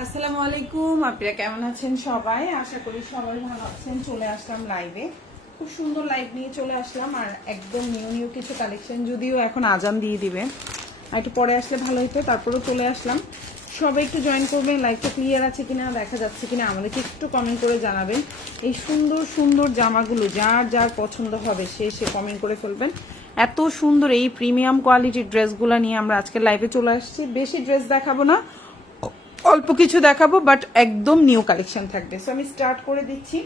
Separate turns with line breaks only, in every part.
আসসালামু আলাইকুম, আপনারা কেমন আছেন সবাই? আশা করি সবাই ভালো আছেন। চলে আসলাম লাইভে খুব সুন্দর লাইভ নিয়ে চলে আসলাম, আর একদম নিউ নিউ কিছু কালেকশন যদিও এখন আজান দিয়ে দিবে। আর একটু পরে আসলে ভালো হতো তারপরেও চলে আসলাম। সবাই একটু জয়েন করবেন লাইভটা ক্লিয়ার আছে কিনা, দেখা যাচ্ছে কিনা, আমাদেরকে একটু কমেন্ট করে জানাবেন। এই সুন্দর সুন্দর জামাগুলো, যার যার পছন্দ হবে, সে সে কমেন্ট করে ফেলবেন। এত সুন্দর এই প্রিমিয়াম কোয়ালিটির ড্রেসগুলো নিয়ে আমরা আজকে লাইভে চলে আসছি। বেশি ড্রেস দেখাবো না অল্প কিছু দেখাবো বাট একদম নিউ কালেকশন থাকবে। সো আমি স্টার্ট করে দিচ্ছি।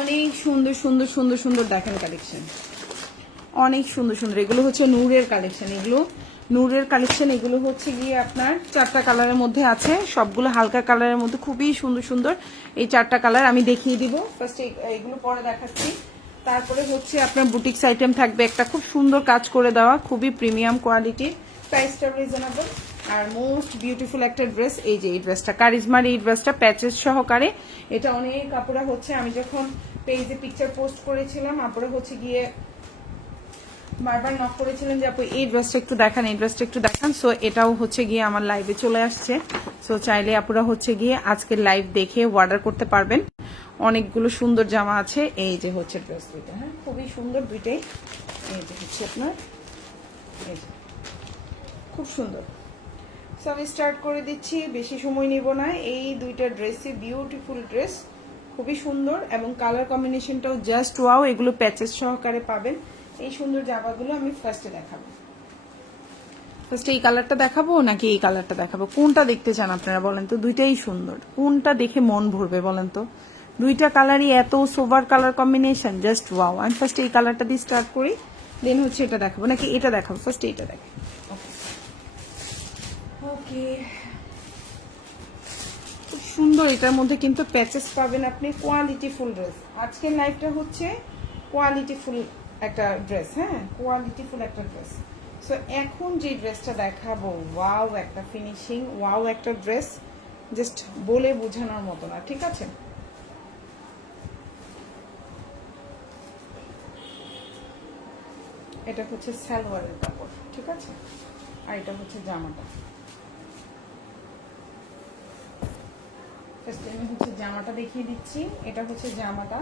অনেক সুন্দর সুন্দর সুন্দর সুন্দর দেখেন কালেকশন অনেক সুন্দর সুন্দর। এগুলো হচ্ছে নূরের কালেকশন এগুলো। নূরের কালেকশন এগুলো হচ্ছে গিয়ে আপনার চারটা কালারের মধ্যে আছে। সবগুলো হালকা কালারের মধ্যে, খুবই সুন্দর সুন্দর। এই চারটা কালার আমি দেখিয়ে দিব। ফার্স্ট এগুলো পরে দেখাচ্ছি। তারপরে হচ্ছে আপনার বুটিক্স আইটেম থাকবে। একটা খুব সুন্দর কাজ করে দেওয়া, খুবই প্রিমিয়াম কোয়ালিটির প্রাইসটা রিজনেবল আর মোস্ট বিউটিফুল একটা ড্রেস এই যে এই ড্রেসটা কারিজমার এই ড্রেসটা প্যাচেস সহকারে। এটা অনেক কাপড়া হচ্ছে, আমি যখন পেজে পিকচার পোস্ট করেছিলাম, আপুরা হচ্ছে গিয়ে বারবার নক করেছিলেন যে, আপু, এই ড্রেসটা একটু দেখান, এই ড্রেসটা একটু দেখান। সো এটাও হচ্ছে গিয়ে আমার লাইভে চলে আসছে। সো চাইলে আপুরা হচ্ছে গিয়ে আজকের লাইভ দেখে অর্ডার করতে পারবেন। অনেকগুলো সুন্দর জামা আছে, এই যে হচ্ছে ড্রেস দুইটা হ্যাঁ? খুবই সুন্দর দুইটাই। এই যে হচ্ছে আপনার, এই খুব সুন্দর। সো আমি স্টার্ট করে দিচ্ছি, বেশি সময় নিব না। এই দুইটা ড্রেসই বিউটিফুল ড্রেস খুবই সুন্দর এবং কালার কম্বিনেশনটাও জাস্ট ওয়াও এগুলো প্যাচেস সহকারে পাবেন। এই সুন্দর জামাগুলো আমি ফার্স্টে দেখাবো। ফার্স্টে এই কালারটা দেখাবো নাকি এই কালারটা দেখাবো? কোনটা দেখতে চান আপনারা বলেন তো? দুইটাই সুন্দর। কোনটা দেখে মন ভরবে বলেন তো? দুইটা কালারই এত sober colour combination just wow আমি ফার্স্ট এই কালারটা দিয়ে স্টার্ট করি দেন হচ্ছে এটা দেখাবো। নাকি এটা দেখাবো? ফার্স্ট এটা দেখে ওকে খুব সুন্দর, এটার মধ্যে কিন্তু প্যাচেস পাবেন আপনি কোয়ালিটি ফুল ড্রেস আজকের লাইফটা হচ্ছে কোয়ালিটি ফুল একটা ড্রেস হ্যাঁ? কোয়ালিটি ফুল একটা ড্রেস সো এখন যে ড্রেসটা দেখাবো ওয়াও একটা ফিনিশিং ওয়াও একটা ড্রেস জাস্ট বলে বোঝানোর মতো না, ঠিক আছে? এটা হচ্ছে সালোয়ারের কাপড়, ঠিক আছে? আর এটা হচ্ছে জামাটা। First আমি হচ্ছে জামাটা দেখিয়ে দিচ্ছি। এটা হচ্ছে জামাটা।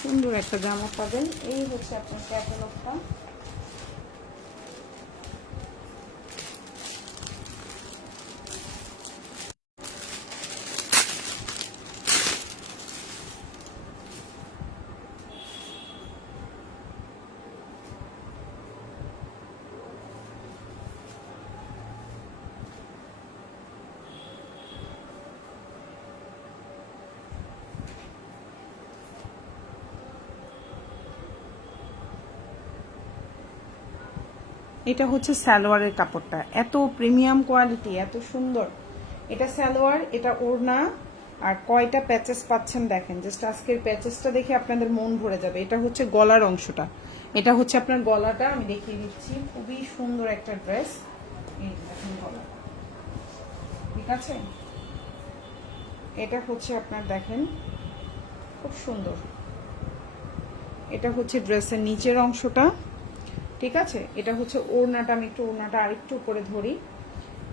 সুন্দর একটা জামা পাবেন। এই হচ্ছে আপনার ক্যাটালগটা এটা হচ্ছে সালোয়ারের কাপড়টা। এত প্রিমিয়াম কোয়ালিটি, এত সুন্দর। এটা সালোয়ার, এটা ওড়না, আর কয়টা প্যাচেস পাচ্ছেন দেখেন। জাস্ট আজকের প্যাচেসটা দেখে আপনাদের মন ভরে যাবে। এটা হচ্ছে গলার অংশটা। এটা হচ্ছে আপনার গলাটা, আমি দেখিয়ে দিচ্ছি। খুবই সুন্দর একটা ড্রেস দেখেন গলা। ঠিক আছে? এটা হচ্ছে আপনার দেখেন, খুব সুন্দর। এটা হচ্ছে ড্রেসের নিচের অংশটা। ঠিক আছে? এটা হচ্ছে ওড়নাটা, আমি একটু ওড়নাটা আরেকটু করে ধরি।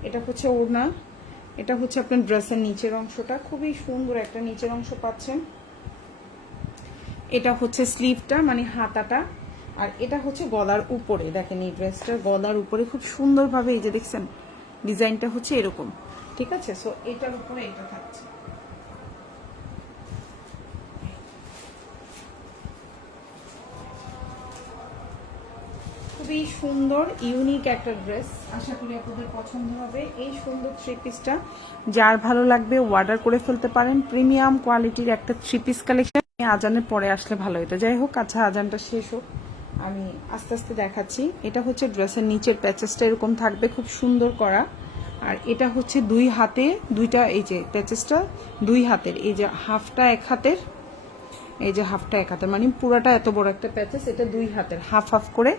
এটা হচ্ছে ওড়না। এটা হচ্ছে আপনার ড্রেসের নিচের অংশটা। খুবই সুন্দর একটা নিচের অংশ পাচ্ছেন। এটা হচ্ছে স্লিভটা মানে হাতাটা। আর এটা হচ্ছে গলার উপরে। দেখেন এই ড্রেসটার গলার উপরে। খুব সুন্দরভাবে এই যে দেখছেন, ডিজাইনটা হচ্ছে এরকম। ঠিক আছে? সো এটার উপরে এটা থাকছে। খুবই সুন্দর ইউনিক একটা ড্রেস আশা করি আপনাদের পছন্দ হবে। এই সুন্দর থ্রি পিসটা যার ভালো লাগবে অর্ডার করে ফেলতে পারেন। প্রিমিয়াম কোয়ালিটির একটা থ্রি পিস কালেকশন আজানের পরে আসলে ভালো হতো যাই হোক আচ্ছা আজানটা শেষ হোক। আমি আস্তে আস্তে দেখাচ্ছি। এটা হচ্ছে ড্রেসের নিচের প্যাচেসটা এরকম থাকবে, খুব সুন্দর করা। আর এটা হচ্ছে দুই হাতে, দুইটা এই যে প্যাচেসটা দুই হাতের। এই যে হাফটা এক হাতের এই যে হাফটা এক হাতের মানে পুরোটা এত বড় একটা প্যাচেস এটা দুই হাতের। হাফ হাফ করে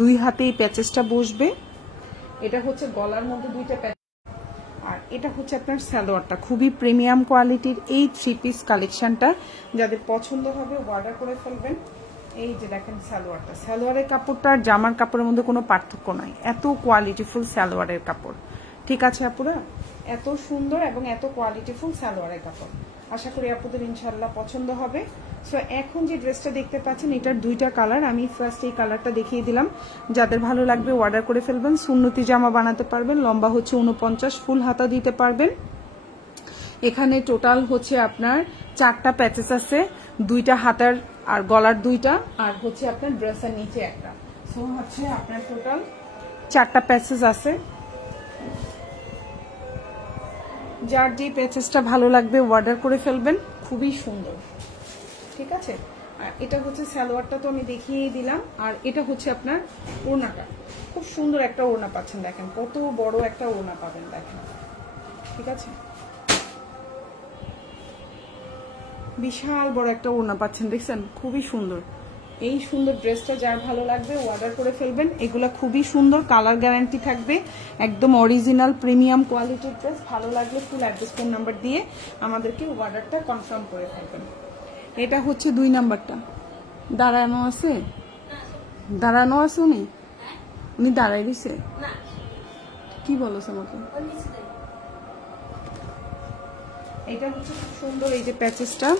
দুই হাতে এই প্যাচেসটা বসবে। এটা হচ্ছে গলার মধ্যে দুইটা প্যাচ আর এটা হচ্ছে আপনার সালোয়ারটা, খুবই প্রিমিয়াম কোয়ালিটির এই থ্রি পিস কালেকশনটা যাদের পছন্দ হবে অর্ডার করে ফেলবেন। এই যে দেখেন সালোয়ারটা। সালোয়ারের কাপড়টা আর জামার কাপড়ের মধ্যে কোনো পার্থক্য নাই। এত কোয়ালিটিফুল সালোয়ারের কাপড়। ঠিক আছে আপুরা? এত সুন্দর এবং এত কোয়ালিটিফুল সালোয়ারের কাপড়। আশা করি আপুদের ইনশাল্লাহ পছন্দ হবে। সো এখন যে ড্রেসটা দেখতে পাচ্ছেন, এটার দুইটা কালার আমি ফার্স্ট এই কালারটা দেখিয়ে দিলাম। যাদের ভালো লাগবে অর্ডার করে ফেলবেন। সুন্নতি জামা বানাতে পারবেন। লম্বা হচ্ছে উনপঞ্চাশ ফুল হাতা দিতে পারবেন। এখানে টোটাল হচ্ছে আপনার চারটা প্যাচেস আছে। দুইটা হাতার আর গলার দুইটা, আর হচ্ছে আপনার ড্রেসের নিচে একটা। সো হচ্ছে আপনার টোটাল চারটা প্যাচেস আছে। যার যে প্যাচেসটা ভালো লাগবে অর্ডার করে ফেলবেন। খুবই সুন্দর। ঠিক আছে? আর এটা হচ্ছে সালোয়ারটা তো আমি দেখিয়ে দিলাম। আর এটা হচ্ছে আপনার ওড়নাটা। খুব সুন্দর একটা ওড়না পাচ্ছেন দেখেন। কত বড় একটা ওড়না পাবেন দেখেন। ঠিক আছে? বিশাল বড় একটা ওড়না পাচ্ছেন, দেখছেন? খুবই সুন্দর। এই সুন্দর ড্রেসটা যার ভালো লাগবে অর্ডার করে ফেলবেন। এগুলা খুবই সুন্দর কালার গ্যারান্টি থাকবে। একদম অরিজিনাল প্রিমিয়াম কোয়ালিটির ড্রেস। ভালো লাগলে ফুল অ্যাড্রেস ফোন নাম্বার দিয়ে আমাদেরকে অর্ডারটা কনফার্ম করে ফেলবেন। এটা হচ্ছে দুই নাম্বারটা। দাঁড়ানো আছে? দাঁড়ানো আছে উনি? উনি দাঁড়াই দিছে? কি বলো আমাকে? এটা হচ্ছে খুব সুন্দর এই যে প্যাচেসটা।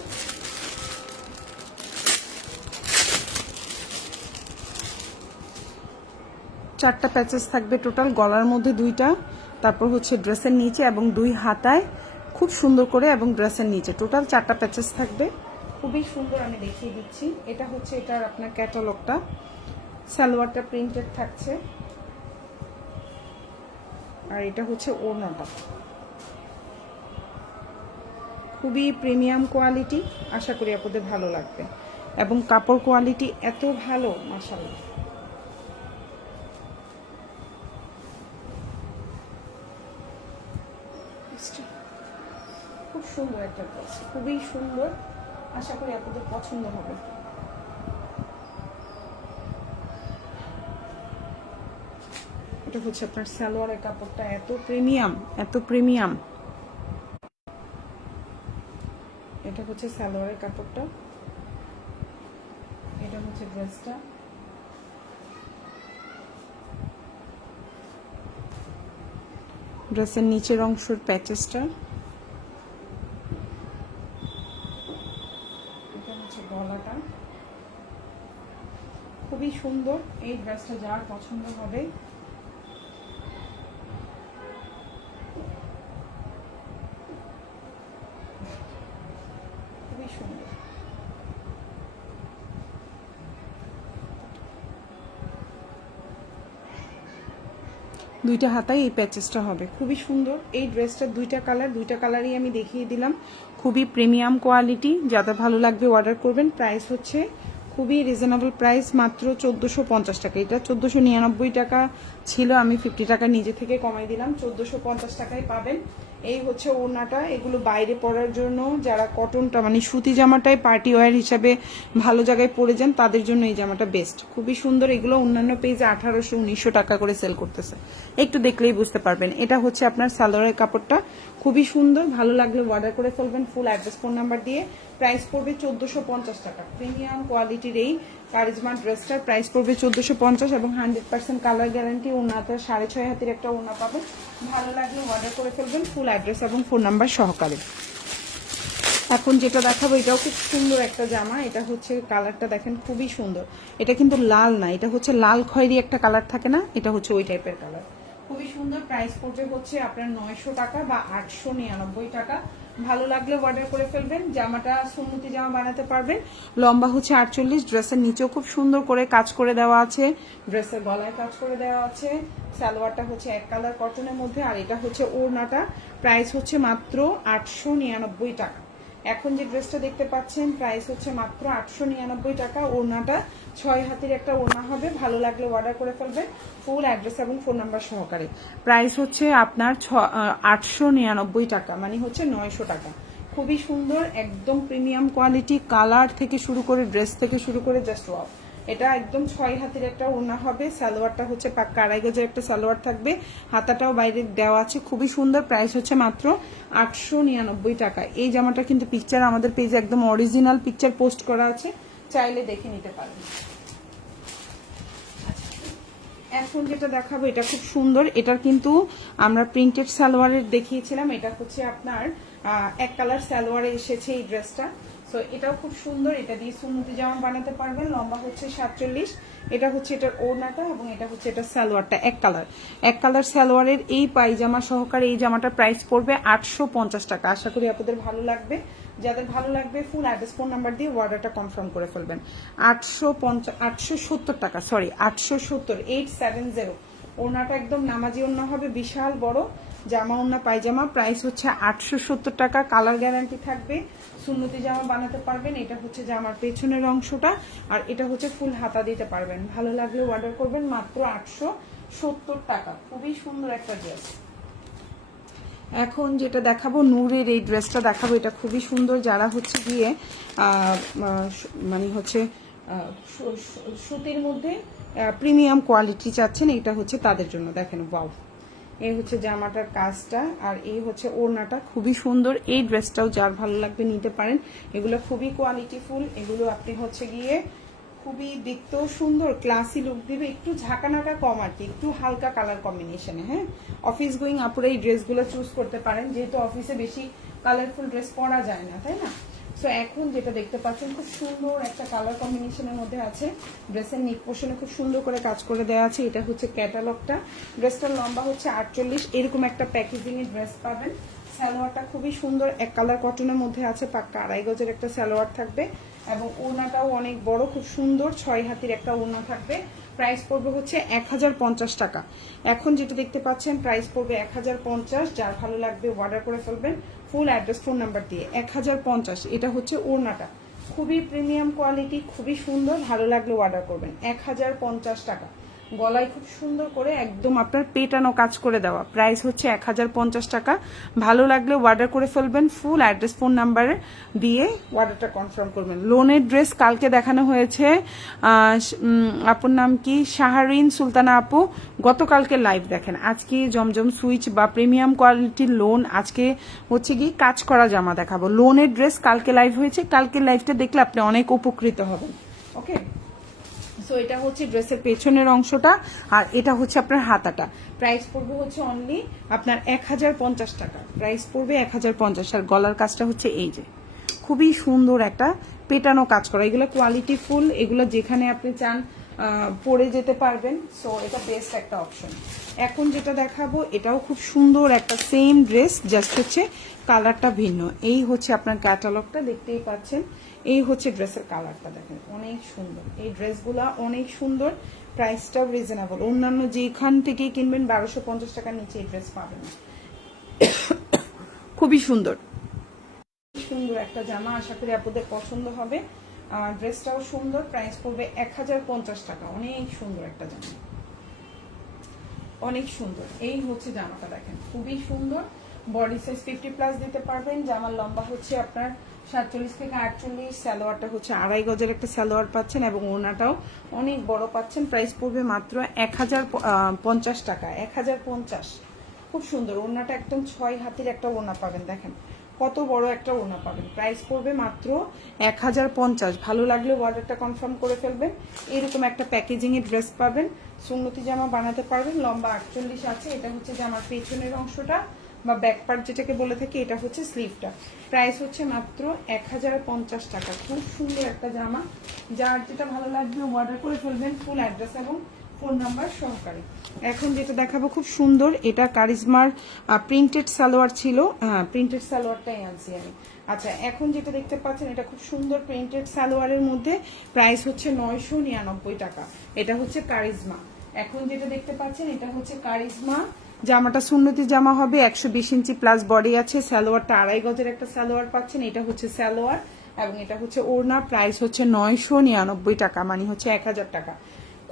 চারটা প্যাচেস থাকবে টোটাল, গলার মধ্যে দুইটা, তারপর হচ্ছে ড্রেসের নিচে এবং দুই হাতায় খুব সুন্দর করে এবং ড্রেসের নিচে। টোটাল চারটা প্যাচেস থাকবে। খুবই সুন্দর আমি দেখিয়ে দিচ্ছি। এটা হচ্ছে এটার আপনার ক্যাটালগটা সালোয়ারটা প্রিন্টেড থাকছে। আর এটা হচ্ছে ওড়নাটা। খুবই প্রিমিয়াম কোয়ালিটি আশা করি আপনাদের ভালো লাগবে। এবং কাপড় কোয়ালিটি এত ভালো মাসাল্লাহ খুব সুন্দর একটা খুবই সুন্দর। আশা করি আপনাদের পছন্দ হবে। এটা হচ্ছে আপনার সালোয়ারের কাপড়টা, এত প্রিমিয়াম এত প্রিমিয়াম। এটা হচ্ছে সালোয়ারের কাপড়টা। এটা হচ্ছে ড্রেসটা। ড্রেসের নিচের অংশের প্যাচেসটা এটা হচ্ছে গলাটা খুবই সুন্দর এই ড্রেসটা যার পছন্দ হবে। দুইটা হাতায় এই প্যাচেসটা হবে। খুবই সুন্দর। এই ড্রেসটার দুইটা কালার, দুইটা কালারই আমি দেখিয়ে দিলাম। খুবই প্রিমিয়াম কোয়ালিটি। যাদের ভালো লাগবে অর্ডার করবেন, প্রাইস হচ্ছে খুবই রিজনেবল প্রাইস মাত্র চোদ্দোশো পঞ্চাশ টাকা। এটা চোদ্দোশো নিরানব্বই টাকা ছিল, আমি ফিফটি টাকা নিজে থেকে কমাই দিলাম। চোদ্দোশো পঞ্চাশ টাকায় পাবেন। এই হচ্ছে ওড়নাটা। এগুলো বাইরে পরার জন্য যারা কটনটা মানে সুতি জামাটাই পার্টি ওয়্যার হিসাবে ভালো জায়গায় পরে যান, তাদের জন্য এই জামাটা বেস্ট খুবই সুন্দর। এগুলো অন্যান্য পেজে আঠারোশো উনিশশো টাকা করে সেল করতেছে। একটু দেখলেই বুঝতে পারবেন। এটা হচ্ছে আপনার সালোয়ারের কাপড়টা। খুবই সুন্দর, ভালো লাগলে অর্ডার করে ফেলবেন ফুল অ্যাড্রেস ফোন নাম্বার দিয়ে। প্রাইস পড়বে চোদ্দোশো পঞ্চাশ টাকা। প্রিমিয়াম কোয়ালিটির এই কারিজমা ড্রেসটার প্রাইস পড়বে চোদ্দোশো পঞ্চাশ এবং হান্ড্রেড পার্সেন্ট কালার গ্যারান্টি ওনাতে সাড়ে ছয় হাতের একটা ওনা পাবেন। ভালো লাগলে অর্ডার করে ফেলবেন ফুল অ্যাড্রেস এবং ফোন নাম্বার সহকারে। এখন যেটা দেখাবো, এটাও খুব সুন্দর একটা জামা। এটা হচ্ছে কালারটা দেখেন খুবই সুন্দর। এটা কিন্তু লাল না, এটা হচ্ছে লাল খয়েরি একটা কালার থাকে না? এটা হচ্ছে ওই টাইপের কালার খুবই সুন্দর প্রাইস পড়বে হচ্ছে আপনার নয়শো টাকা বা আটশো নিরানব্বই টাকা। ভালো লাগলে অর্ডার করে ফেলবেন, জামাটা সুন্নতি জামা বানাতে পারবেন। লম্বা হচ্ছে আটচল্লিশ ড্রেসের নিচেও খুব সুন্দর করে কাজ করে দেওয়া আছে। ড্রেসের গলায় কাজ করে দেওয়া আছে। সালোয়ারটা হচ্ছে এক কালার কটনের মধ্যে, আর এটা হচ্ছে ওড়নাটা। প্রাইস হচ্ছে মাত্র আটশো নিরানব্বই টাকা। এখন যে ড্রেসটা দেখতে পাচ্ছেন প্রাইস হচ্ছে মাত্র আটশো নিরানব্বই টাকা। ওড়নাটা ছয় হাতের একটা ওড়না হবে। ভালো লাগলে অর্ডার করে ফেলবেন। ফুল অ্যাড্রেস এবং ফোন নাম্বার সহকারে। প্রাইস হচ্ছে আপনার ছ আটশো নিরানব্বই টাকা মানে হচ্ছে নয়শো টাকা। খুবই সুন্দর, একদম প্রিমিয়াম কোয়ালিটি কালার থেকে শুরু করে ড্রেস থেকে শুরু করে জাস্ট ওয়াও এটা একদম ছয় হাতের একটা ওড়না হবে। সালোয়ারটা হচ্ছে পাক্কা আড়াই গজের একটা সালোয়ার থাকবে। হাতাটাও বাইরে দেওয়া আছে। খুবই সুন্দর প্রাইস হচ্ছে মাত্র আটশো নিরানব্বই টাকা। এই জামাটা কিন্তু পিকচার আমাদের পেজে একদম অরিজিনাল পিকচার পোস্ট করা আছে। চাইলে দেখে নিতে পারবেন এখন যেটা দেখাবো, এটা খুব সুন্দর। এটার কিন্তু আমরা প্রিন্টেড সালোয়ারের দেখিয়েছিলাম। এটা হচ্ছে আপনার এক কালার সালোয়ারে এসেছে এই ড্রেসটা সো এটাও খুব সুন্দর। এটা দিয়ে সুন্নতি জামা বানাতে পারবেন। লম্বা হচ্ছে সাতচল্লিশ। এটা হচ্ছে এটার ওড়নাটা এবং এটা হচ্ছে এটা সালোয়ারটা, এক কালার। এক কালার সালোয়ারের এই পায়জামা সহকারে এই জামাটার প্রাইস পড়বে আটশো পঞ্চাশ টাকা। আশা করি আপনাদের ভালো লাগবে। যাদের ভালো লাগবে ফুল অ্যাড্রেস ফোন নাম্বার দিয়ে অর্ডারটা কনফার্ম করে ফেলবেন। আটশো পঞ্চাশ আটশো সত্তর টাকা সরি আটশো সত্তর এইট সেভেন জিরো ওনাটা একদম নামাজি ওনা হবে, বিশাল বড়। জামা ওনা পায়জামা প্রাইস হচ্ছে আটশো সত্তর টাকা কালার গ্যারান্টি থাকবে। সুন্নতি জামা বানাতে পারবেন, এটা হচ্ছে জামার পেছনের অংশটা, আর এটা হচ্ছে ফুল হাতা দিতে পারবেন। ভালো লাগলে অর্ডার করবেন, মাত্র আটশো সত্তর টাকা। খুবই সুন্দর একটা ড্রেস এখন যেটা দেখাবো, নূরের এই ড্রেসটা দেখাবো, এটা খুবই সুন্দর। যারা হচ্ছে গিয়ে মানে হচ্ছে সুতির মধ্যে প্রিমিয়াম কোয়ালিটি চাচ্ছেন, এটা হচ্ছে তাদের জন্য। দেখেন বাউ এই হচ্ছে জামাটার কাজটা আর এই হচ্ছে ওড়নাটা। খুবই সুন্দর। এই ড্রেসটাও যার ভালো লাগবে নিতে পারেন। এগুলো খুবই কোয়ালিটিফুল এগুলো আপনি হচ্ছে গিয়ে খুবই দেখতেও সুন্দর ক্লাসি লুক দিবে। একটু ঝাঁকানাকা কম আর কি, একটু হালকা কালার কম্বিনেশনে হ্যাঁ? অফিস গোয়িং আপুরা এই ড্রেসগুলো চুজ করতে পারেন। যেহেতু অফিসে বেশি কালারফুল ড্রেস পরা যায় না, তাই না? সো এখন যেটা দেখতে পাচ্ছেন, খুব সুন্দর একটা কালার কম্বিনেশনের মধ্যে আছে। ড্রেসের নিক পোর্শনে খুব সুন্দর করে কাজ করে দেওয়া আছে। এটা হচ্ছে ক্যাটালগটা ড্রেসটার লম্বা হচ্ছে আটচল্লিশ। এরকম একটা প্যাকেজিং এর ড্রেস পাবেন। সালোয়ারটা খুবই সুন্দর। এক কালার কটনের মধ্যে আছে, পাক্কা আড়াই গজের একটা সালোয়ার থাকবে। এবং ওনাটাও অনেক বড়, খুব সুন্দর। ছয় হাতির একটা ওনা থাকবে। প্রাইস পড়বে হচ্ছে এক হাজার পঞ্চাশ টাকা। এখন যেটা দেখতে পাচ্ছেন প্রাইস পড়বে এক হাজার পঞ্চাশ। যার ভালো লাগবে অর্ডার করে ফেলবেন। ফুল অ্যাড্রেস ফোন নাম্বার দিয়ে, এক হাজার পঞ্চাশ, এটা হচ্ছে ওড়নাটা। খুবই প্রিমিয়াম কোয়ালিটি খুবই সুন্দর, ভালো লাগলে অর্ডার করবেন। এক হাজার পঞ্চাশ টাকা। গলায় খুব সুন্দর করে একদম আপনার পেটানো কাজ করে দেওয়া। প্রাইস হচ্ছে এক হাজার পঞ্চাশ টাকা। ভালো লাগলে অর্ডার করে ফেলবেন ফুল অ্যাড্রেস ফোন নাম্বারে দিয়ে অর্ডারটা কনফার্ম করবেন। লোনের ড্রেস কালকে দেখানো হয়েছে। আপুর নাম কি? শাহারিন সুলতানা আপু। গতকালকে লাইভ দেখেন। আজকে জমজম সুইচ বা প্রিমিয়াম কোয়ালিটির লোন আজকে হচ্ছে কি কাজ করা জামা দেখাবো। লোনের ড্রেস কালকে লাইভ হয়েছে। কালকে লাইভটা দেখলে আপনি অনেক উপকৃত হবেন। ওকে সো এটা হচ্ছে ড্রেসের পেছনের অংশটা আর এটা হচ্ছে আপনার হাতাটা। প্রাইস পড়বে হচ্ছে অনলি আপনার এক হাজার পঞ্চাশ টাকা। প্রাইস পড়বে এক হাজার পঞ্চাশ আর গলার কাজটা হচ্ছে এই যে। খুবই সুন্দর একটা পেটানো কাজ করা। এগুলো কোয়ালিটি ফুল এগুলো যেখানে আপনি চান পরে যেতে পারবেন। সো এটা বেস্ট একটা অপশন এখন যেটা দেখাবো, এটাও খুব সুন্দর একটা সেম ড্রেস জাস্ট হচ্ছে কালারটা ভিন্ন। এই হচ্ছে আপনার ক্যাটালগটা দেখতেই পাচ্ছেন। এই হচ্ছে ড্রেসের কালারটা দেখেন, অনেক সুন্দর। এই ড্রেসগুলা অনেক সুন্দর, প্রাইসটাও রিজনেবল অন্যান্য যেখান থেকে কিনবেন, বারোশো পঞ্চাশ টাকার নিচে এই ড্রেস পাবেন। খুবই সুন্দর। সুন্দর একটা জামা, আশা করি আপনাদের পছন্দ হবে। আর ড্রেসটাও সুন্দর, প্রাইস পড়বে এক হাজার পঞ্চাশ টাকা। অনেক সুন্দর একটা জামা। অনেক সুন্দর। এই হচ্ছে জামাটা দেখেন, খুবই সুন্দর। বডি সাইজ ফিফটি প্লাস দিতে পারবেন। জামার লম্বা হচ্ছে আপনার সাতচল্লিশ থেকে আটচল্লিশ, সালোয়ারটা হচ্ছে আড়াই গজের একটা সালোয়ার পাচ্ছেন এবং ওনাটাও অনেক বড় পাচ্ছেন। প্রাইস পড়বে মাত্র এক হাজার পঞ্চাশ টাকা, এক হাজার পঞ্চাশ। খুব সুন্দর, ওনাটা একদম ছয় হাতির একটা ওনা পাবেন, দেখেন। কত বড় একটা ওনা পাবেন। প্রাইস পড়বে মাত্র এক হাজার পঞ্চাশ। ভালো লাগলে অর্ডারটা কনফার্ম করে ফেলবেন। এরকম একটা প্যাকেজিং এর ড্রেস পাবেন। সুন্নতি জামা বানাতে পারবেন। লম্বা আটচল্লিশ আছে, এটা হচ্ছে জামার পেছনের অংশটা। বা ব্যাক পার্ট যেটাকে বলে থাকি, এটা হচ্ছে স্লিভটা প্রাইস হচ্ছে মাত্র এক হাজার পঞ্চাশ টাকা। খুব সুন্দর একটা জামা। যার যেটা ভালো লাগবে অর্ডার করে ফেলবেন ফুল অ্যাড্রেস এবং ফোন নাম্বার সহকারে। এখন যেটা দেখাবো খুব সুন্দর, এটা কারিজমার প্রিন্টেড সালোয়ার ছিল। হ্যাঁ প্রিন্টেড সালোয়ারটাই আনছি আমি। আচ্ছা এখন যেটা দেখতে পাচ্ছেন, এটা খুব সুন্দর প্রিন্টেড সালোয়ারের মধ্যে প্রাইস হচ্ছে নয়শো নিরানব্বই টাকা। এটা হচ্ছে কারিজমা। এখন যেটা দেখতে পাচ্ছেন, এটা হচ্ছে কারিজমা জামাটা সুন্নতি জামা হবে, একশো বিশ ইঞ্চি প্লাস বডি আছে, সালোয়ারটা আড়াই গজের একটা সালোয়ার পাচ্ছেন, এটা হচ্ছে সালোয়ার এবং এটা হচ্ছে ওড়না প্রাইস হচ্ছে নয়শো নিরানব্বই টাকা মানে হচ্ছে এক হাজার টাকা।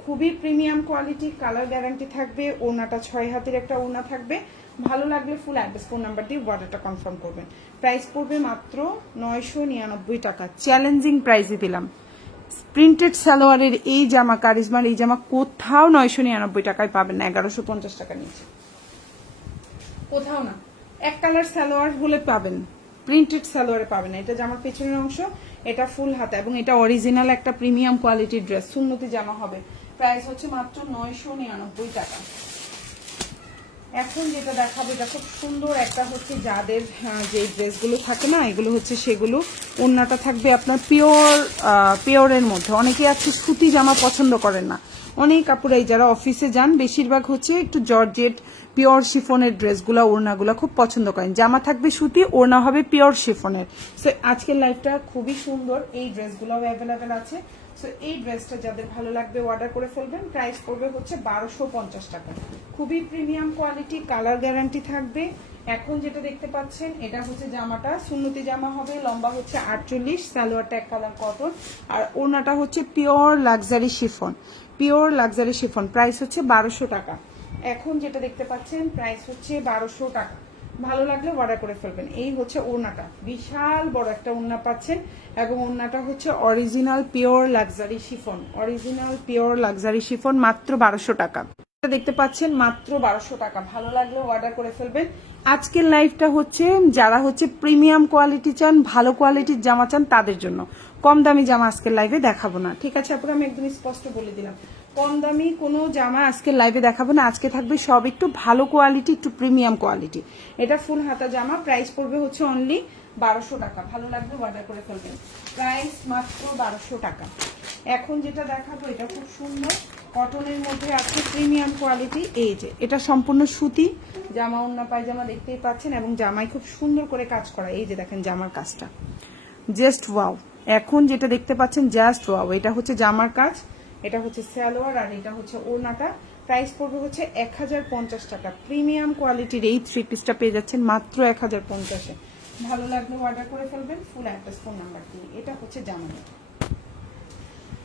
খুবই প্রিমিয়াম কোয়ালিটি কালার গ্যারান্টি থাকবে ওনাটা ছয় হাতের একটা ওনা থাকবে। ভালো লাগলে ফুল অ্যাড্রেস ফোন নাম্বার দিয়ে অর্ডারটা কনফার্ম করবেন। প্রাইস পড়বে মাত্র নয়শো নিরানব্বই টাকা। চ্যালেঞ্জিং প্রাইসে দিলাম। প্রিন্টেড সালোয়ারের এই জামা, কারিজমার এই জামা কোথাও নয়শো নিরানব্বই টাকায় পাবেন না, এগারোশো পঞ্চাশ টাকা নিচে। কোথাও না। এক কালার সালোয়ার হলে পাবেন। প্রিন্টেড সালোয়ারে পাবেন এটা জামার পেছনের অংশ, এটা ফুল হাতা এবং এটা অরিজিনাল একটা প্রিমিয়াম কোয়ালিটির ড্রেস সুন্নতি জামা হবে। প্রাইস হচ্ছে মাত্র নয়শো নিরানব্বই টাকা। এখন যেটা দেখাবো, এটা খুব সুন্দর একটা হচ্ছে যাদের যে ড্রেসগুলো থাকে না, এগুলো হচ্ছে সেগুলো। ওড়নাটা থাকবে আপনার পিওর পিওরের মধ্যে। অনেকে আছে সুতি জামা পছন্দ করেন না। অনেক কাপড়াই যারা অফিসে যান, বেশিরভাগ হচ্ছে একটু জর্জেট, পিওর শিফনের ড্রেসগুলো, ওড়নাগুলো খুব পছন্দ করেন। জামা থাকবে সুতি, ওড়না হবে পিওর শিফনের। সো আজকের লাইফটা খুবই সুন্দর। এই ড্রেসগুলোও অ্যাভেলেবেল আছে। সো এই ড্রেসটা যাদের ভালো লাগবে অর্ডার করে ফেলবেন প্রাইস পড়বে হচ্ছে বারোশো পঞ্চাশ টাকা। খুবই প্রিমিয়াম কোয়ালিটি কালার গ্যারান্টি থাকবে। এখন যেটা দেখতে পাচ্ছেন, এটা হচ্ছে জামাটা। সুন্নতি জামা হবে, লম্বা হচ্ছে আটচল্লিশ সালোয়ারটা এক কালার কটন আর ওনাটা হচ্ছে pure luxury chiffon pure luxury chiffon price হচ্ছে বারোশো টাকা। এখন যেটা দেখতে পাচ্ছেন প্রাইস হচ্ছে বারোশো টাকা। ভালো লাগলে অর্ডার করে ফেলবেন। এই হচ্ছে ওড়নাটা। বিশাল বড় একটা ওড়না পাচ্ছেন এবং ওড়নাটা হচ্ছে original pure luxury chiffon. Original pure luxury chiffon মাত্র বারোশো টাকা। দেখতে পাচ্ছেন, মাত্র বারোশো টাকা। ভালো লাগলে অর্ডার করে ফেলবেন। আজকের লাইফটা হচ্ছে, যারা হচ্ছে প্রিমিয়াম কোয়ালিটি চান, ভালো কোয়ালিটির জামা চান, তাদের জন্য। কম দামি জামা আজকের লাইভে দেখাবো না। ঠিক আছে আপনার আমি একদম স্পষ্ট বলে দিলাম। কম দামি কোনো জামা আজকে লাইভে দেখাবো না। আজকে থাকবে সব একটু ভালো কোয়ালিটি একটু প্রিমিয়াম কোয়ালিটি এটা ফুল হাতা জামা প্রাইস পড়বে হচ্ছে অনলি বারোশো টাকা। ভালো লাগবে অর্ডার করে ফেলবেন। প্রাইস মাত্র বারোশো টাকা। এখন যেটা দেখাবো, এটা খুব সুন্দর। কটনের মধ্যে আছে প্রিমিয়াম কোয়ালিটি এই যে, এটা সম্পূর্ণ সুতি। জামা অন্য পায়জামা দেখতেই পাচ্ছেন এবং জামাই খুব সুন্দর করে কাজ করা। এই যে দেখেন জামার কাজটা। জাস্ট ওয়াও এখন যেটা দেখতে পাচ্ছেন জাস্ট ওয়াও এটা হচ্ছে জামার কাজ। এটা হচ্ছে স্যালোয়ার আর এটা হচ্ছে ওড়নাটা। প্রাইস পড়বে হচ্ছে এক হাজার পঞ্চাশ টাকা। প্রিমিয়াম কোয়ালিটির এই থ্রি পিসটা পেয়ে যাচ্ছেন মাত্র এক হাজার পঞ্চাশে। ভালো লাগলে অর্ডার করে ফেলবেন ফুল অ্যাড্রেস ফোন নাম্বার দিয়ে। এটা হচ্ছে জামাটা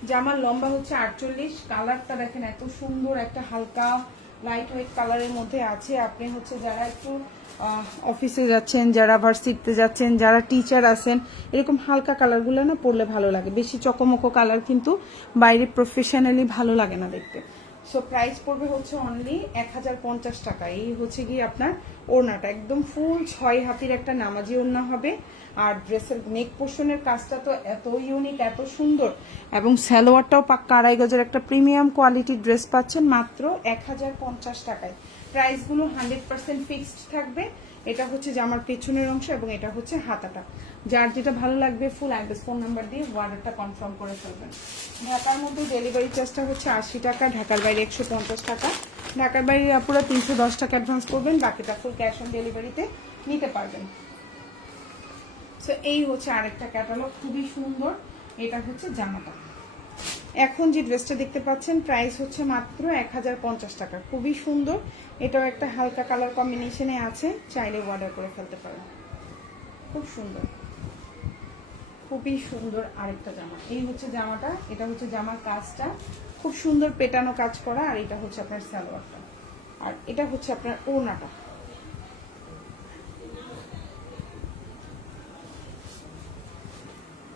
জামার লম্বা হচ্ছে আটচল্লিশ। কালারটা দেখেন এত সুন্দর, একটা হালকা লাইট ওয়েট কালারের মধ্যে আছে। আপনি হচ্ছে যারা একটু অফিসে যাচ্ছেন, যারা ভার্সিটিতে যাচ্ছেন, যারা টিচার আছেন, এরকম হালকা কালারগুলো না পড়লে ভালো লাগে। বেশি চকমকো কালার কিন্তু বাইরে প্রফেশনালি ভালো লাগে না দেখতে। সো প্রাইস পড়বে হচ্ছে অনলি এক হাজার পঞ্চাশ টাকা। এই হচ্ছে গিয়ে আপনার ওড়নাটা। একদম ফুল ছয় হাতির একটা নামাজি ওড়না হবে। আর ড্রেসের নেক পোর্শনের কাজটা তো এত ইউনিক এত সুন্দর। এবং স্যালোয়ারটাও পাক্কা আড়াই গজের একটা প্রিমিয়াম কোয়ালিটির ড্রেস পাচ্ছেন মাত্র এক হাজার পঞ্চাশ টাকায়। প্রাইসগুলো হান্ড্রেড পার্সেন্ট ফিক্সড থাকবে। এটা হচ্ছে জামার পেছনের অংশ এবং এটা হচ্ছে হাতাটা। যার যেটা ভালো লাগবে ফুল অ্যাড্রেস ফোন নাম্বার দিয়ে অর্ডারটা কনফার্ম করে ফেলবেন। ঢাকার মধ্যে ডেলিভারি চার্জটা হচ্ছে আশি টাকা, ঢাকার বাইরে একশো পঞ্চাশ টাকা। ঢাকার বাইরে আপনারা তিনশো দশ টাকা অ্যাডভান্স করবেন, বাকিটা ফুল ক্যাশ অন ডেলিভারিতে নিতে পারবেন। সো এই হচ্ছে আরেকটা ক্যাটালগ খুবই সুন্দর। এটা হচ্ছে জামাটা। এখন যে ড্রেসটা দেখতে পাচ্ছেন প্রাইস হচ্ছে মাত্র এক হাজার পঞ্চাশ টাকা। খুবই সুন্দর। এটাও একটা হালকা কালার কম্বিনেশনে আছে। চাইলে অর্ডার করে ফেলতে পারেন। খুব সুন্দর। খুবই সুন্দর আরেকটা জামা। এই হচ্ছে জামাটা, এটা হচ্ছে জামার কাজটা। খুব সুন্দর পেটানো কাজ করা, আর এটা হচ্ছে আপনার সালোয়ারটা। আর এটা হচ্ছে আপনার ওড়নাটা।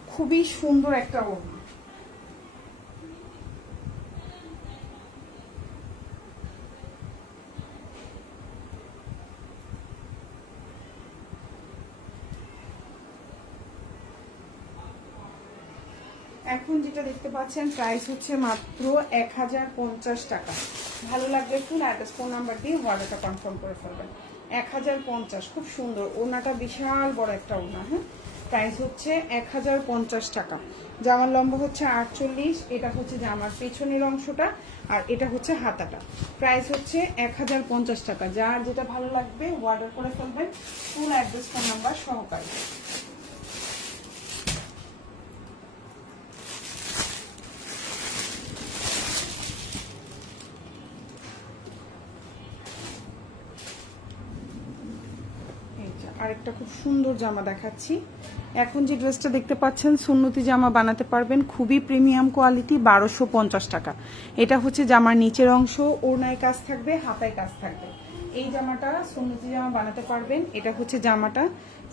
খুবই সুন্দর একটা ওড়না। এখন যেটা দেখতে পাচ্ছেন প্রাইস হচ্ছে মাত্র এক হাজার পঞ্চাশ টাকা। ভালো লাগবে ফুল অ্যাড্রেস ফোন নাম্বার দিয়ে অর্ডারটা কনফার্ম করে ফেলবেন। এক হাজার পঞ্চাশ, খুব সুন্দর। ওনাটা বিশাল বড় একটা ওনা হ্যাঁ? প্রাইস হচ্ছে এক হাজার পঞ্চাশ টাকা। জামার লম্বা হচ্ছে আটচল্লিশ, এটা হচ্ছে জামার পেছনের অংশটা, আর এটা হচ্ছে হাতাটা। প্রাইস হচ্ছে এক হাজার পঞ্চাশ টাকা। যার যেটা ভালো লাগবে অর্ডার করে ফেলবেন। ফুল অ্যাড্রেস ফোন নাম্বার সহকারে এই যে আরেকটা খুব সুন্দর জামা দেখাচ্ছি। এখন যে ড্রেসটা দেখতে পাচ্ছেন, সুন্নতি জামা বানাতে পারবেন। খুবই প্রিমিয়াম কোয়ালিটি, বারোশো পঞ্চাশ টাকা। এটা হচ্ছে জামার নিচের অংশ, ওড়নায় কাজ থাকবে, হাতায় কাজ থাকবে। এই জামাটা, সুন্নতি জামা বানাতে পারবেন। এটা হচ্ছে জামাটা,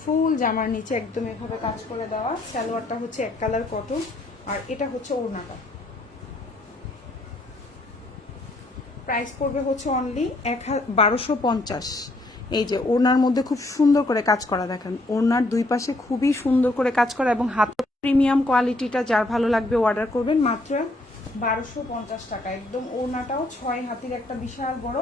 ফুল জামার নিচে একদম এভাবে কাজ করে দেওয়া। সালোয়ারটা হচ্ছে এক কালার কটন, আর এটা হচ্ছে ওড়নাটা। প্রাইস পড়বে হচ্ছে অনলি এক বারোশো পঞ্চাশ। এই যে ওড়নার মধ্যে খুব সুন্দর করে কাজ করা, দেখেন। ওড়নার দুই পাশে খুবই সুন্দর করে কাজ করা এবং হাত প্রিমিয়াম কোয়ালিটিটা যার ভালো লাগবে অর্ডার করবেন, মাত্র বারোশো পঞ্চাশ টাকা। একদম ওড়নাটাও ছয় হাতির একটা বিশাল বড়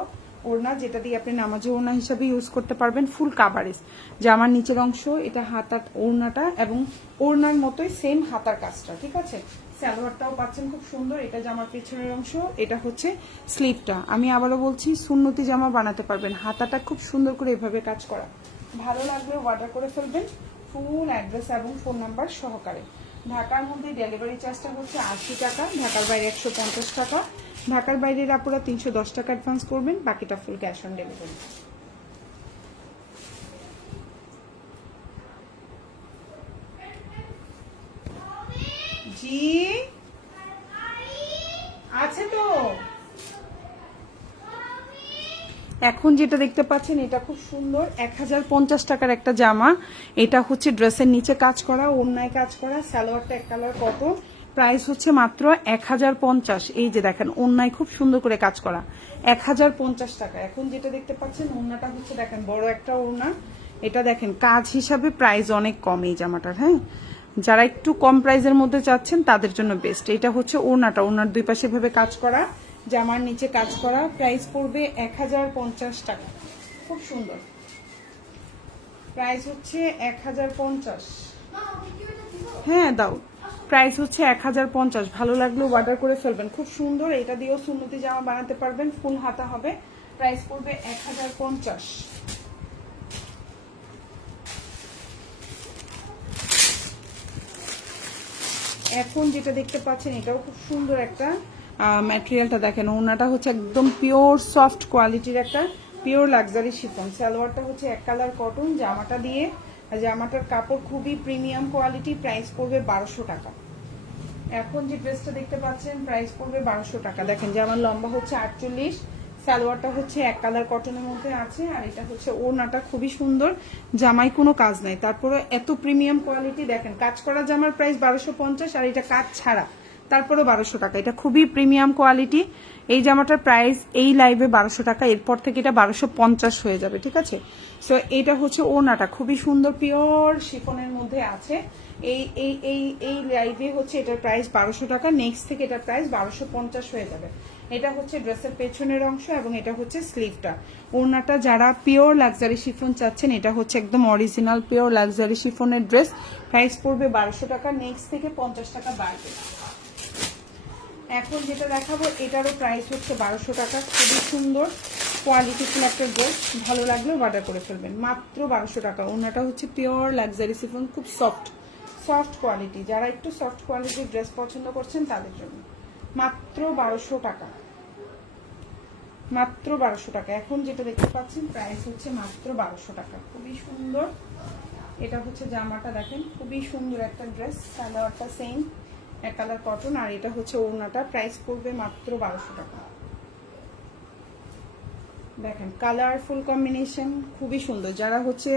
ওড়না, যেটা দিয়ে আপনি নামাজি ওড়না হিসাবে ইউজ করতে পারবেন ফুল কাভারেজ জামার নিচের অংশ, এটা হাতার ওড়নাটা এবং ওড়নার মতোই সেম হাতার কাজটা, ঠিক আছে? সালোয়ারটাও পাচ্ছেন খুব সুন্দর। এটা জামার পেছনের অংশ, এটা হচ্ছে স্লিভটা আমি আবারও বলছি, সুন্নতি জামা বানাতে পারবেন। হাতাটা খুব সুন্দর করে এভাবে কাজ করা। ভালো লাগলে অর্ডার করে ফেলবেন ফুল অ্যাড্রেস এবং ফোন নাম্বার সহকারে। ঢাকার মধ্যে ডেলিভারি চার্জটা হচ্ছে আশি টাকা, ঢাকার বাইরে একশো পঞ্চাশ টাকা। ঢাকার বাইরের আপুরা তিনশো টাকা অ্যাডভান্স করবেন, বাকিটা ফুল ক্যাশ অন ডেলিভারি জি আছে তো। এখন যেটা দেখতে পাচ্ছেন, এটা খুব সুন্দর। এক হাজার পঞ্চাশ টাকার একটা জামা। এটা হচ্ছে ড্রেসের নিচে কাজ করা, ওড়নায় কাজ করা, সালোয়ারটা এক কালার কটন প্রাইস হচ্ছে মাত্র এক হাজার পঞ্চাশ। এই যে দেখেন, ওড়নায় খুব সুন্দর করে কাজ করা। এক হাজার পঞ্চাশ টাকা। এখন যেটা দেখতে পাচ্ছেন, ওড়নাটা হচ্ছে দেখেন, বড় একটা ওড়না। এটা দেখেন, কাজ হিসাবে প্রাইস অনেক কম এই জামাটার হ্যাঁ? যারা একটু কম প্রাইসের মধ্যে চাচ্ছেন, তাদের জন্য বেস্ট এটা হচ্ছে ওনাটা ওনার দুই পাশে ভাবে কাজ করা, জামার নিচে কাজ করা। প্রাইস পড়বে এক হাজার পঞ্চাশ টাকা। খুব সুন্দর। প্রাইস হচ্ছে এক হাজার পঞ্চাশ। হ্যাঁ দাও। প্রাইস হচ্ছে এক হাজার পঞ্চাশ। ভালো লাগলেও অর্ডার করে ফেলবেন। খুব সুন্দর। এটা দিয়েও সুন্নতি জামা বানাতে পারবেন। ফুল হাতা হবে। প্রাইস পড়বে এক হাজার পঞ্চাশ। এখন যেটা দেখতে পাচ্ছেন, এটাও খুব সুন্দর একটা ম্যাটেরিয়ালটা দেখেন। ওনাটা হচ্ছে একদম পিওর সফট কোয়ালিটির একটা পিওর লাক্সারি শিফন। সালোয়ারটা হচ্ছে এক কালার কটন জামাটা দিয়ে জামাটার কাপড় খুবই প্রিমিয়াম কোয়ালিটি প্রাইস পড়বে বারোশো টাকা। এখন যে ড্রেসটা দেখতে পাচ্ছেন প্রাইস পড়বে বারোশো টাকা। দেখেন, যে আমার লম্বা হচ্ছে আটচল্লিশ সালোয়ারটা হচ্ছে এক কালার কটনের মধ্যে আছে, আর এটা হচ্ছে ওড়নাটা খুবই সুন্দর। জামাই কোনো কাজ নাই। তারপরে এত প্রিমিয়াম কোয়ালিটি দেখেন, কাজ করা জামার প্রাইস বারোশো পঞ্চাশ, আর এটা কাজ ছাড়া। তারপরে বারোশো টাকা। এটা খুবই প্রিমিয়াম কোয়ালিটি। এই জামাটার প্রাইস এই লাইভে বারোশো টাকা। এরপর থেকে এটা বারোশো পঞ্চাশ হয়ে যাবে, ঠিক আছে? সো এটা হচ্ছে ওড়নাটা। খুবই সুন্দর, পিওর শিফনের মধ্যে আছে। এই এই এই এই লাইভে হচ্ছে এটার প্রাইস বারোশো টাকা। নেক্সট থেকে এটার প্রাইস বারোশো পঞ্চাশ হয়ে যাবে। এটা হচ্ছে ড্রেসের পেছনের অংশ এবং এটা হচ্ছে স্লিভটা ওড়নাটা যারা পিওর লাক্সারি শিফন চাচ্ছেন, এটা হচ্ছে একদম অরিজিনাল পিওর লাক্সারি শিফনের ড্রেস প্রাইস পড়বে বারোশো টাকা নেক্সট থেকে পঞ্চাশ টাকা বাড়বে। এখন যেটা দেখাবো, এটারও প্রাইস হচ্ছে বারোশো টাকা, খুবই সুন্দর কোয়ালিটিফুল একটা ড্রেস ভালো লাগলেও অর্ডার করে ফেলবেন। মাত্র বারোশো টাকা ওনাটা হচ্ছে পিওর লাক্সারি সিফন খুব সফট সফট কোয়ালিটি যারা একটু সফট কোয়ালিটির ড্রেস পছন্দ করছেন, তাদের জন্য। মাত্র বারোশো টাকা। মাত্র বারোশো টাকা। এখন যেটা দেখতে পাচ্ছেন প্রাইস হচ্ছে মাত্র বারোশো টাকা। খুবই সুন্দর। এটা হচ্ছে জামাটা দেখেন, খুবই সুন্দর একটা ড্রেস সালোয়ারটা সেম এক কালার কটন আর এটা হচ্ছে ওড়নাটা। প্রাইস পড়বে মাত্র বারোশো টাকা। দেখেন কালারফুল কম্বিনেশন খুবই সুন্দর। যারা হচ্ছে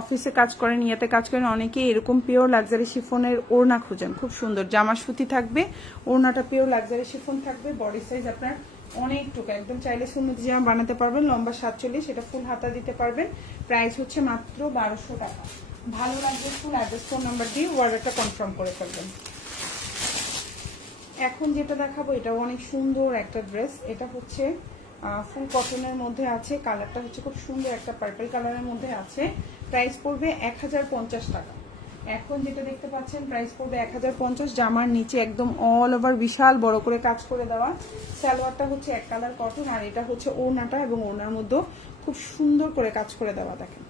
অফিসে কাজ করেন, ইয়েতে কাজ করেন অনেকে এরকম পিওর লাক্সারি শিফনের ওড়না খুঁজেন। খুব সুন্দর। জামা সুতি থাকবে, ওড়নাটা পিওর লাক্সারি শিফন থাকবে বডি সাইজ আপনার অনেক টুকু একদম চাইলে সুন্নতি জামা বানাতে পারবেন, লম্বা সাতচল্লিশ, এটা ফুল হাতা দিতে পারবেন। প্রাইস হচ্ছে মাত্র বারোশো টাকা। ভালো লাগবে ফুল অ্যাড্রেস ফোন নাম্বার দিয়ে অর্ডারটা কনফার্ম করে ফেলবেন। এখন যেটা দেখাবো এটা অনেক সুন্দর একটা ড্রেস এটা হচ্ছে ফুল কটনের মধ্যে আছে, কালারটা হচ্ছে খুব সুন্দর একটা পার্পল কালারের মধ্যে আছে। প্রাইস পড়বে এক হাজার পঞ্চাশ টাকা। এখন যেটা দেখতে পাচ্ছেন প্রাইস পড়বে এক হাজার পঞ্চাশ, জামার নিচে একদম অল ওভার বিশাল বড় করে কাজ করে দেওয়া। সালোয়ারটা হচ্ছে এক কালার কটন আর এটা হচ্ছে ওড়নাটা এবং ওড়নার মধ্যে খুব সুন্দর করে কাজ করে দেওয়া, দেখেন।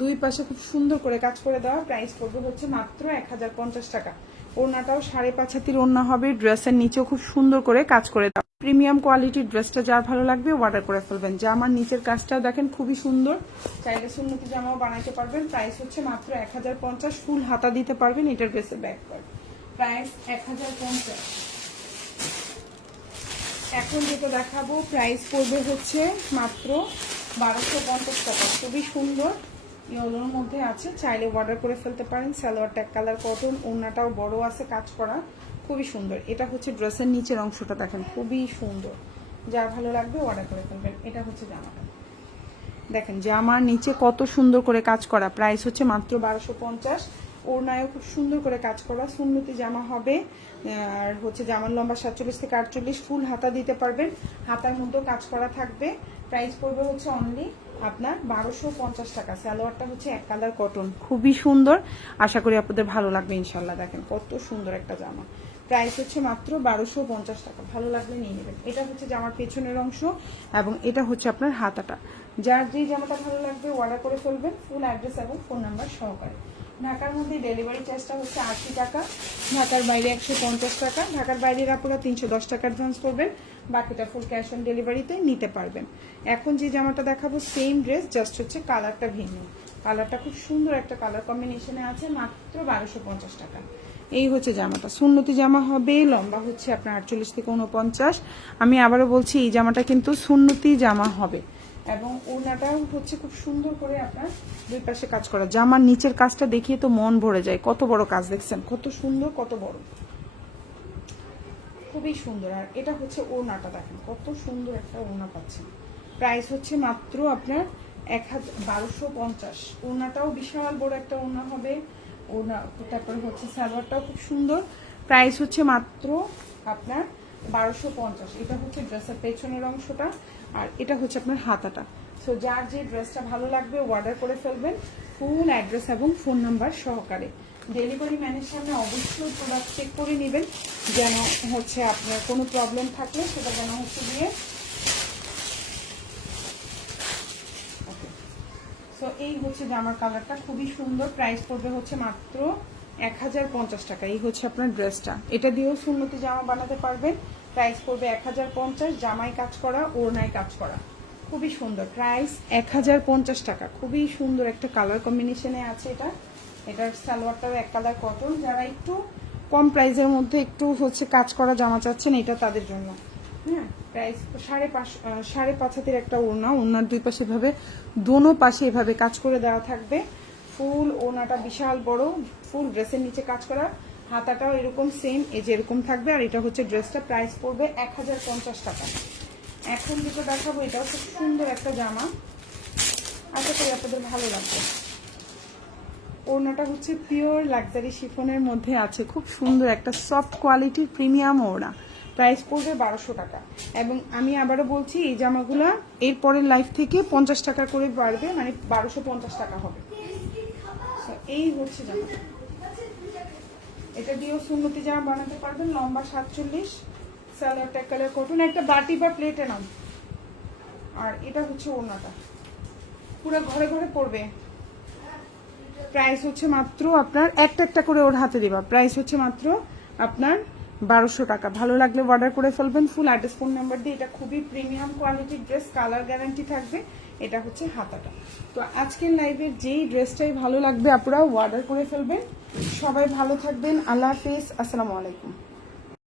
দুই পাশে খুব সুন্দর করে কাজ করে দেওয়া প্রাইস পড়বে হচ্ছে মাত্র এক হাজার পঞ্চাশ টাকা। ওড়নাটাও সাড়ে পাঁচ হাতির ওড়না হবে ড্রেসের নিচেও খুব সুন্দর করে কাজ করে দেওয়া। প্রিমিয়াম কোয়ালিটির ড্রেসটা যার ভালো লাগবে অর্ডার করে ফেলবেন। জামার নিচের কাজটাও দেখেন খুবই সুন্দর। চাইলে সুন্নতি জামাও বানাইতে পারবেন। প্রাইস হচ্ছে মাত্র এক হাজার পঞ্চাশ। ফুল হাতা দিতে পারবেন এটার ড্রেসের ব্যাক পার প্রাইস এক হাজার পঞ্চাশ। এখন যেটা দেখাবো প্রাইস পড়বে হচ্ছে মাত্র বারোশো পঞ্চাশ টাকা। খুবই সুন্দর। ইয়েলোর মধ্যে আছে। চাইলে অর্ডার করে ফেলতে পারেন। সালোয়ার ট্যাগ কালার কটন ওড়নাটাও বড় আছে, কাজ করা খুবই সুন্দর। এটা হচ্ছে ড্রেসের নিচের অংশটা দেখেন, খুবই সুন্দর। যার ভালো লাগবে অর্ডার করে ফেলবেন। এটা হচ্ছে জামাটা। দেখেন, জামার নিচে কত সুন্দর করে কাজ করা। প্রাইস হচ্ছে মাত্র বারোশো পঞ্চাশ। ওড়নায়ও খুব সুন্দর করে কাজ করা। সুন্নতি জামা হবে। আর হচ্ছে জামার লম্বা সাতচল্লিশ থেকে আটচল্লিশ ফুল হাতা দিতে পারবেন। হাতার মধ্যেও কাজ করা থাকবে। প্রাইস পড়বে হচ্ছে অনলি আপনার বারোশো পঞ্চাশ টাকা। সালোয়ারটা হচ্ছে এক কালার কটন খুবই সুন্দর। আশা করি আপনাদের ভালো লাগবে ইনশাল্লাহ দেখেন কত সুন্দর একটা জামা। প্রাইস হচ্ছে মাত্র বারোশো পঞ্চাশ টাকা। ভালো লাগলে নিয়ে নেবেন। এটা হচ্ছে জামার পেছনের অংশ এবং এটা হচ্ছে আপনার হাতাটা। যার যেই জামাটা ভালো লাগবে অর্ডার করে ফেলবেন ফুল অ্যাড্রেস এবং ফোন নাম্বার সহকারে। ঢাকার মধ্যে ডেলিভারি চার্জটা হচ্ছে আশি টাকা ঢাকার বাইরে একশো পঞ্চাশ টাকা ঢাকার বাইরের আপনারা তিনশো দশ টাকা অ্যাডভান্স করবেন। বাকিটা ফুল ক্যাশ অন ডেলিভারিতে নিতে পারবেন। এখন যে জামাটা দেখাবো সেম ড্রেস জাস্ট হচ্ছে কালারটা ভিন্ন। কালারটা খুব সুন্দর একটা কালার কম্বিনেশনে আছে, মাত্র বারোশো পঞ্চাশ টাকা। এই হচ্ছে জামাটা। সুন্নতি জামা হবে, লম্বা হচ্ছে আপনার আটচল্লিশ থেকে উনপঞ্চাশ আমি আবারও বলছি, এই জামাটা কিন্তু সুন্নতি জামা হবে। এবং ওড়নাটাও হচ্ছে খুব সুন্দর করে আপনার দুই পাশে কাজ করা। জামার নিচের কাজটা দেখিয়ে তো মন ভরে যায়। কত বড় কাজ দেখছেন? কত সুন্দর, কত বড়। খুবই সুন্দর। আর এটা হচ্ছে ওড়নাটা দেখেন, কত সুন্দর একটা ওড়না পাচ্ছেন। প্রাইস হচ্ছে মাত্র আপনার এক হাজার বারোশো পঞ্চাশ। ওড়নাটাও বিশাল বড় একটা ওড়না হবে। ওড়না, তারপরে হচ্ছে সালোয়ারটাও খুব সুন্দর। প্রাইস হচ্ছে মাত্র আপনার বারোশো পঞ্চাশ। এটা হচ্ছে ড্রেসের পেছনের অংশটা, আর এটা হচ্ছে আপনার হাতাটা। সো যার যে ড্রেসটা ভালো লাগবে অর্ডার করে ফেলবেন। ফুল অ্যাড্রেস এবং ফোন নাম্বার সহকারে। ডেলিভারি ম্যানের সামনে অবশ্যই প্রোডাক্ট চেক করে নেবেন, যেন হচ্ছে আপনার কোনো প্রবলেম থাকলে সেটা যেন হচ্ছে গিয়ে তো এই হচ্ছে জামার কালারটা খুবই সুন্দর। প্রাইস পড়বে হচ্ছে মাত্র এক হাজার পঞ্চাশ টাকা। এই হচ্ছে আপনার ড্রেসটা। এটা দিয়েও সুন্নতি জামা বানাতে পারবেন। প্রাইস পড়বে এক হাজার পঞ্চাশ জামায় কাজ করা ওড়নায় কাজ করা। খুবই সুন্দর। প্রাইস এক হাজার পঞ্চাশ টাকা। খুবই সুন্দর একটা কালার কম্বিনেশনে আছে এটা। এটার সালোয়ারটাও এক কালার কটন। যারা একটু কম প্রাইসের মধ্যে একটু হচ্ছে কাজ করা জামা চাচ্ছেন, এটা তাদের জন্য। হ্যাঁ প্রাইস সাড়ে পাঁচ সাড়ে পাঁচ হাতের একটা ওড়না, ওড়নার দুই পাশে এভাবে, দোনো পাশে এভাবে কাজ করে দেওয়া থাকবে। ফুল ওড়নাটা বিশাল বড়, ফুল ড্রেসের নিচে কাজ করা। হাতাটাও এরকম সেম এই যে এরকম থাকবে, আর এটা হচ্ছে ড্রেসটা প্রাইস পড়বে এক হাজার পঞ্চাশ টাকা। এখন যেটা দেখাবো, এটাও খুব সুন্দর একটা জামা। আশা করি আপনাদের ভালো লাগবে। ওড়নাটা হচ্ছে পিওর লাক্সারি শিফনের মধ্যে আছে। খুব সুন্দর একটা সফট কোয়ালিটির প্রিমিয়াম ওড়না। প্রাইস পড়বে বারোশো টাকা। এবং আমি আবারও বলছি, এই জামাগুলো এর পরের লাইফ থেকে পঞ্চাশ টাকা করে বাড়বে মানে বারোশো পঞ্চাশ টাকা হবে। এই হচ্ছে জামা। এটা দিয়েও সুন্নতি জামা বানাতে পারবেন, লম্বা সাতচল্লিশ ট্যাক কালার কটন একটা বাটি বা প্লেটে নাম আর এটা হচ্ছে ওড়নাটা। পুরো ঘরে ঘরে পড়বে। প্রাইস হচ্ছে মাত্র আপনার একটা একটা করে ওর হাতে দেবা। প্রাইস হচ্ছে মাত্র আপনার বারোশো টাকা। ভালো লাগলে অর্ডার করে ফেলবেন। ফুল অ্যাড্রেস ফোন নাম্বার দিয়ে এটা খুবই প্রিমিয়াম কোয়ালিটির ড্রেস কালার গ্যারান্টি থাকবে। এটা হচ্ছে হাতাটা। তো আজকের লাইভের যেই ড্রেসটাই ভালো লাগবে আপনারা অর্ডার করে ফেলবেন। সবাই ভালো থাকবেন। আল্লাহ হাফিজ। আসসালামু আলাইকুম।